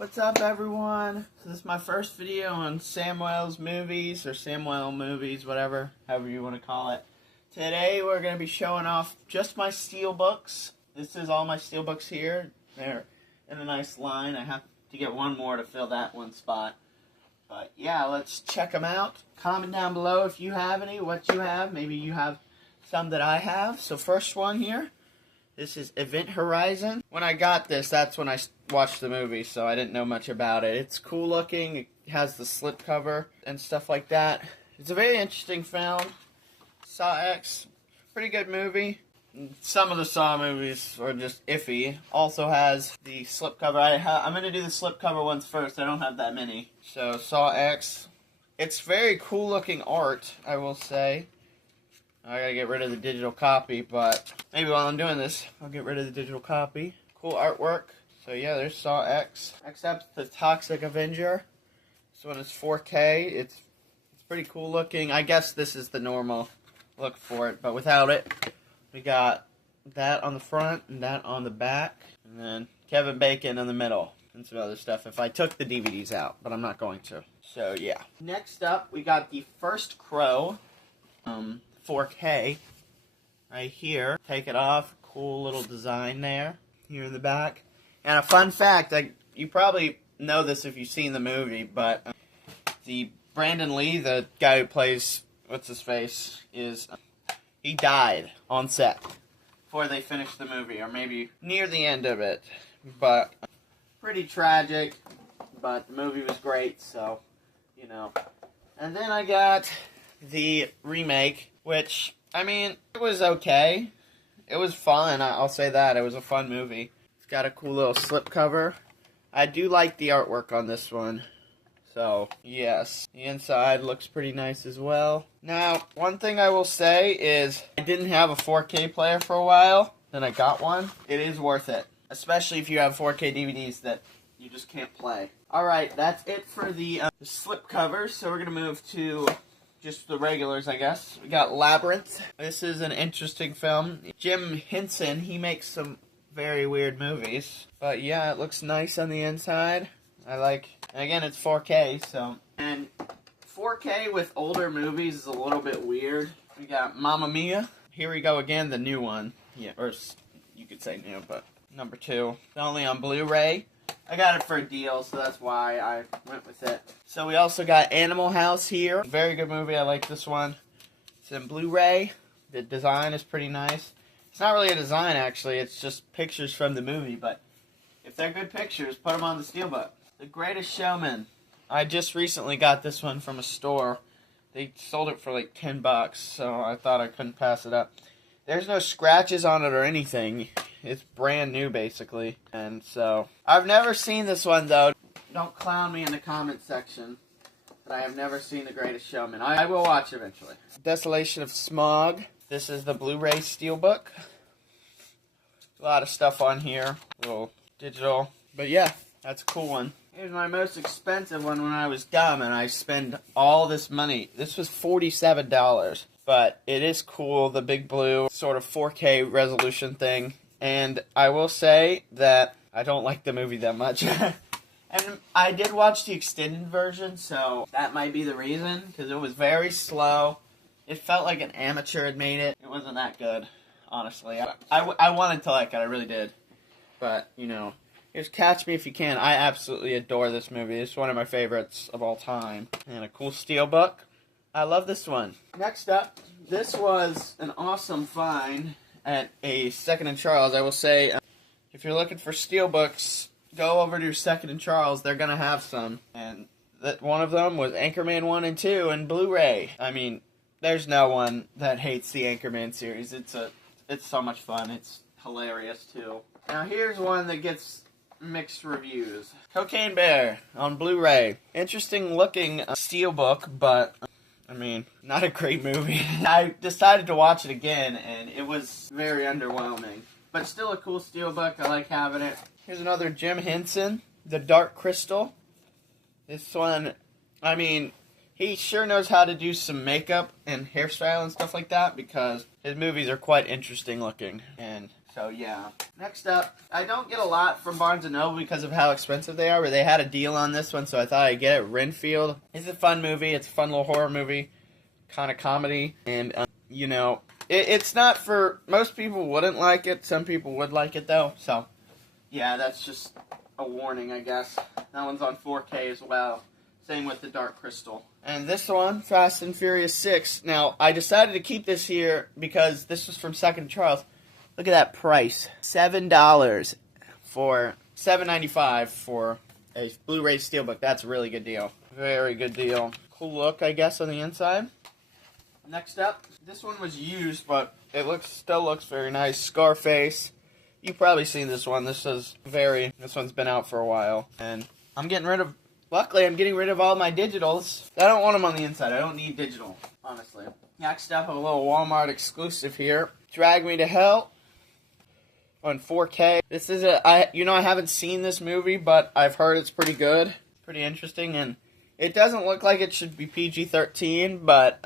What's up, everyone? So this is my first video on Samuel's movies, or Samuel movies, whatever, however you want to call it. Today we're going to be showing off just my steelbooks. This is all my steelbooks here. They're in a nice line. I have to get one more to fill that one spot. But yeah, let's check them out. Comment down below if you have any, what you have. Maybe you have some that I have. So first one here. This is Event Horizon. When I got this, that's when I watched the movie, so I didn't know much about it. It's cool looking. It has the slipcover and stuff like that. It's a very interesting film. Saw X, pretty good movie. Some of the Saw movies are just iffy. Also has the slipcover. I'm going to do the slipcover ones first. I don't have that many. So Saw X. It's very cool looking art, I will say. I gotta get rid of the digital copy, but maybe while I'm doing this, I'll get rid of the digital copy. Cool artwork. So yeah, there's Saw X. Next up, the Toxic Avenger. This one is 4K. It's pretty cool looking. I guess this is the normal look for it, but without it. We got that on the front and that on the back. And then Kevin Bacon in the middle. And some other stuff if I took the DVDs out, but I'm not going to. So yeah. Next up, we got the First Crow. 4K right here. Take it off. Cool little design there. Here in the back. And a fun fact, you probably know this if you've seen the movie, but the Brandon Lee, the guy who plays what's-his-face, he died on set before they finished the movie, or maybe near the end of it. But pretty tragic, but the movie was great, so, you know. And then I got the remake, which, I mean, it was okay. It was fun, I'll say that. It was a fun movie. It's got a cool little slipcover. I do like the artwork on this one. So, yes. The inside looks pretty nice as well. Now, one thing I will say is, I didn't have a 4K player for a while, then I got one. It is worth it. Especially if you have 4K DVDs that you just can't play. Alright, that's it for the slipcovers. So we're going to move to just the regulars, I guess. We got Labyrinth. This is an interesting film. Jim Henson, he makes some very weird movies. But yeah, it looks nice on the inside. And again, it's 4K, so. And 4K with older movies is a little bit weird. We got Mamma Mia. Here we go again, the new one. Yeah, or you could say new, but number 2. It's only on Blu-ray. I got it for a deal, so that's why I went with it. So we also got Animal House here. Very good movie. I like this one. It's in Blu-ray. The design is pretty nice. It's not really a design, actually. It's just pictures from the movie. But if they're good pictures, put them on the steelbook. The Greatest Showman. I just recently got this one from a store. They sold it for like $10, so I thought I couldn't pass it up. There's no scratches on it or anything. It's brand new, basically. And so, I've never seen this one, though. Don't clown me in the comment section. But I have never seen The Greatest Showman. I will watch eventually. Desolation of Smog. This is the Blu-ray steelbook. A lot of stuff on here. A little digital. But yeah, that's a cool one. Here's my most expensive one when I was dumb and I spent all this money. This was $47. But it is cool, the big blue sort of 4K resolution thing. And I will say that I don't like the movie that much. And I did watch the extended version, so that might be the reason. Because it was very slow. It felt like an amateur had made it. It wasn't that good, honestly. I wanted to like it, I really did. But, you know, here's Catch Me If You Can. I absolutely adore this movie. It's one of my favorites of all time. And a cool steelbook. I love this one. Next up, this was an awesome find at a 2nd & Charles. I will say, if you're looking for steelbooks, go over to 2nd & Charles. They're going to have some. And one of them was Anchorman 1 and 2 and Blu-ray. I mean, there's no one that hates the Anchorman series. It's so much fun. It's hilarious, too. Now, here's one that gets mixed reviews. Cocaine Bear on Blu-ray. Interesting looking steelbook, but I mean, not a great movie. I decided to watch it again, and it was very underwhelming. But still a cool steelbook. I like having it. Here's another Jim Henson, The Dark Crystal. This one, I mean, he sure knows how to do some makeup and hairstyle and stuff like that, because his movies are quite interesting looking. And So yeah. Next up, I don't get a lot from Barnes & Noble because of how expensive they are, but they had a deal on this one, so I thought I'd get it. Renfield. It's a fun movie. It's a fun little horror movie, kind of comedy, and you know, it's not for, most people wouldn't like it. Some people would like it though. So yeah, that's just a warning, I guess. That one's on 4K as well. Same with the Dark Crystal. And this one, Fast and Furious 6. Now, I decided to keep this here because this was from Second Charles. Look at that price. $7 for $7.95 for a Blu-ray steelbook. That's a really good deal. Very good deal. Cool look, I guess, on the inside. Next up, this one was used, but it still looks very nice. Scarface. You've probably seen this one. This one's been out for a while. And luckily, I'm getting rid of all my digitals. I don't want them on the inside. I don't need digital, honestly. Next up, a little Walmart exclusive here. Drag Me to Hell on 4K. This is I haven't seen this movie, but I've heard it's pretty good. Pretty interesting, and it doesn't look like it should be PG-13, but,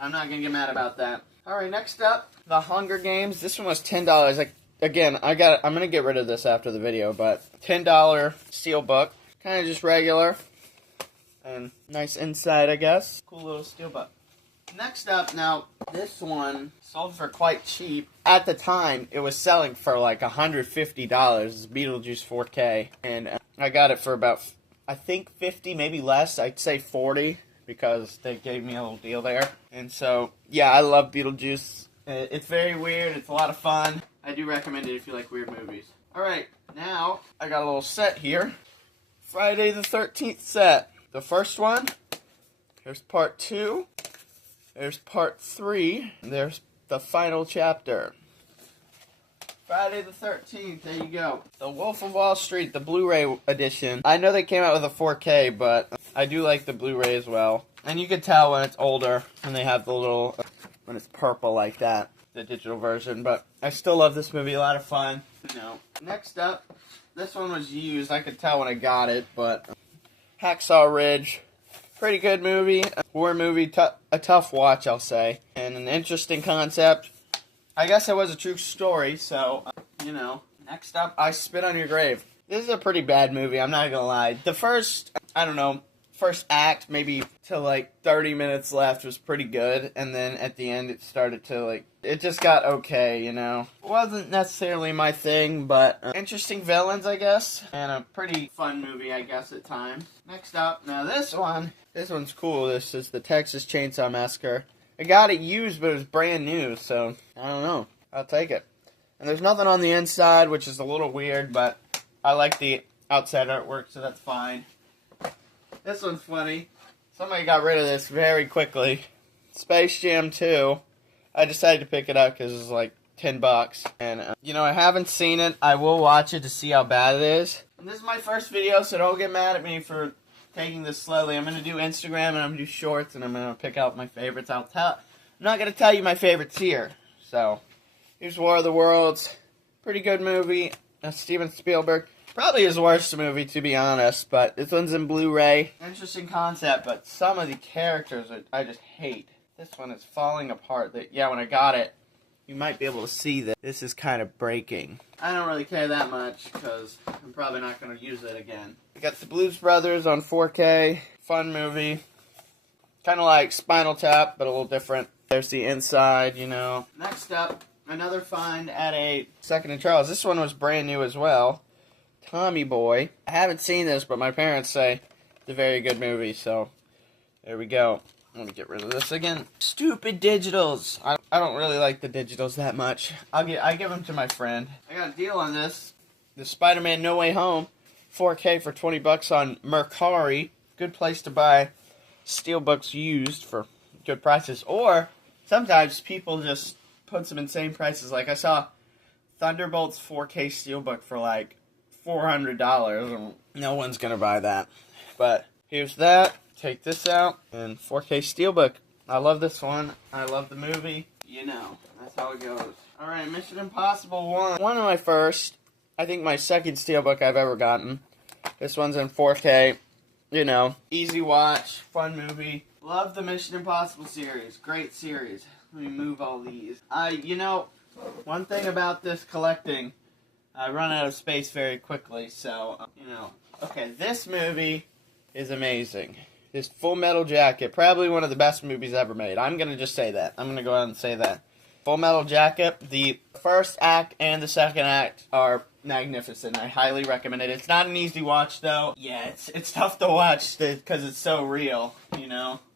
I'm not going to get mad about that. Alright, next up, The Hunger Games. This one was $10. Again, I'm going to get rid of this after the video, but $10 steelbook. Kind of just regular. And nice inside, I guess. Cool little steelbook. Next up, now, this one sold for quite cheap. At the time, it was selling for like $150. It's Beetlejuice 4K. And I got it for about, I think, 50, maybe less. I'd say 40, because they gave me a little deal there. And so, yeah, I love Beetlejuice. It's very weird. It's a lot of fun. I do recommend it if you like weird movies. Alright, now, I got a little set here. Friday the 13th set. The first one. Here's part 2. There's part 3. There's the final chapter. Friday the 13th, there you go. The Wolf of Wall Street, the Blu-ray edition. I know they came out with a 4K, but I do like the Blu-ray as well. And you can tell when it's older, and they have the little, when it's purple like that, the digital version. But I still love this movie, a lot of fun. Next up, this one was used. I could tell when I got it, but Hacksaw Ridge. Pretty good movie. A horror movie, a tough watch, I'll say. And an interesting concept. I guess it was a true story, so, Next up, I Spit on Your Grave. This is a pretty bad movie, I'm not gonna lie. The first act, maybe to like 30 minutes left, was pretty good. And then at the end, it started to it just got okay, It wasn't necessarily my thing, but interesting villains, I guess. And a pretty fun movie, I guess, at times. Next up, now this one's cool. This is the Texas Chainsaw Massacre. I got it used, but it was brand new, so I don't know. I'll take it. And there's nothing on the inside, which is a little weird, but I like the outside artwork, so that's fine. This one's funny. Somebody got rid of this very quickly. Space Jam 2. I decided to pick it up because it was like $10. And, I haven't seen it. I will watch it to see how bad it is. And this is my first video, so don't get mad at me for taking this slowly. I'm going to do Instagram, and I'm going to do shorts, and I'm going to pick out my favorites. I'm not going to tell you my favorites here. So, here's War of the Worlds. Pretty good movie. Steven Spielberg. Probably his worst movie, to be honest, but this one's in Blu-ray. Interesting concept, but some of the characters I just hate. This one is falling apart. When I got it, you might be able to see that this is kind of breaking. I don't really care that much, because I'm probably not going to use it again. We got the Blues Brothers on 4K. Fun movie. Kind of like Spinal Tap, but a little different. There's the inside, Next up, another find at a Second & Charles. This one was brand new as well. Tommy Boy. I haven't seen this, but my parents say it's a very good movie, so there we go. Let me get rid of this again. Stupid digitals. I don't really like the digitals that much. I give them to my friend. I got a deal on this. The Spider-Man No Way Home 4K for $20 on Mercari. Good place to buy steelbooks used for good prices. Or sometimes people just put some insane prices. Like I saw Thunderbolt's 4K steelbook for like $400. No one's gonna buy that. But here's that. Take this out. And 4K steelbook. I love this one. I love the movie. That's how it goes. Alright, Mission Impossible 1. One of my first. I think my second steelbook I've ever gotten. This one's in 4K. Easy watch. Fun movie. Love the Mission Impossible series. Great series. Let me move all these. One thing about this collecting, I run out of space very quickly, so, Okay, this movie is amazing. This Full Metal Jacket, probably one of the best movies ever made. I'm going to just say that. I'm going to go ahead and say that. Full Metal Jacket, the first act and the second act are magnificent. I highly recommend it. It's not an easy watch, though. Yeah, it's tough to watch because it's so real,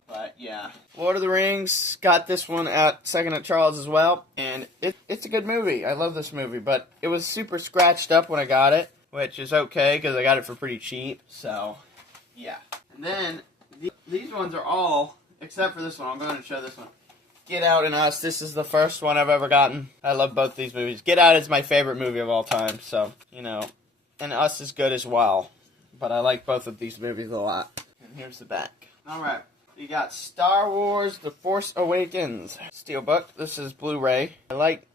But, yeah. Lord of the Rings, got this one at Second at Charles as well. And it's a good movie. I love this movie. But it was super scratched up when I got it, which is okay because I got it for pretty cheap. So, yeah. And then, these ones are all, except for this one. I'm going to show this one. Get Out and Us. This is the first one I've ever gotten. I love both these movies. Get Out is my favorite movie of all time. So, And Us is good as well. But I like both of these movies a lot. And here's the back. Alright. You got Star Wars The Force Awakens steelbook. This is Blu-ray.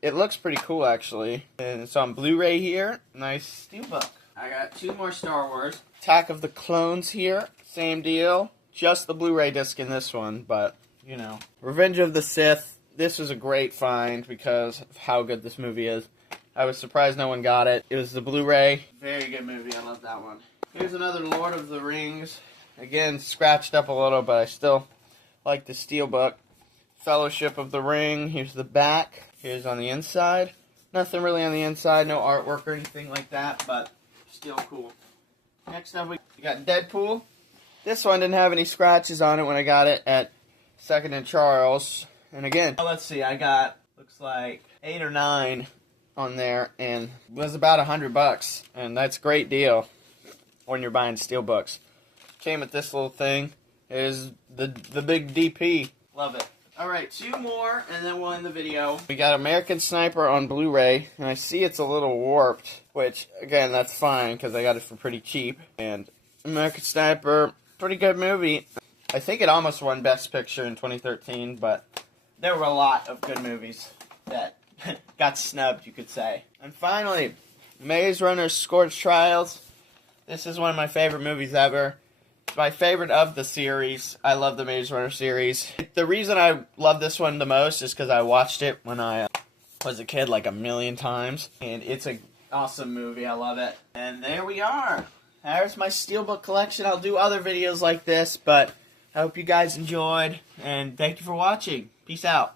It looks pretty cool actually. And it's on Blu-ray here. Nice steelbook. I got two more Star Wars. Attack of the Clones here. Same deal. Just the Blu-ray disc in this one, but Revenge of the Sith. This was a great find because of how good this movie is. I was surprised no one got it. It was the Blu-ray. Very good movie. I love that one. Here's another Lord of the Rings. Again, scratched up a little, but I still like the steelbook. Fellowship of the Ring. Here's the back. Here's on the inside. Nothing really on the inside. No artwork or anything like that, but still cool. Next up, we got Deadpool. This one didn't have any scratches on it when I got it at Second and Charles. And again, let's see, I got, looks like 8 or 9 on there, and it was about $100. And that's a great deal when you're buying steelbooks. Came with this little thing. It is the big DP. Love it. Alright, 2 more, and then we'll end the video. We got American Sniper on Blu-ray, and I see it's a little warped, which, again, that's fine, because I got it for pretty cheap. And American Sniper, pretty good movie. I think it almost won Best Picture in 2013, but there were a lot of good movies that got snubbed, you could say. And finally, Maze Runner Scorched Trials. This is one of my favorite movies ever. It's my favorite of the series. I love the Maze Runner series. The reason I love this one the most is because I watched it when I was a kid like a million times. And it's an awesome movie. I love it. And there we are. There's my steelbook collection. I'll do other videos like this, but I hope you guys enjoyed, and thank you for watching. Peace out.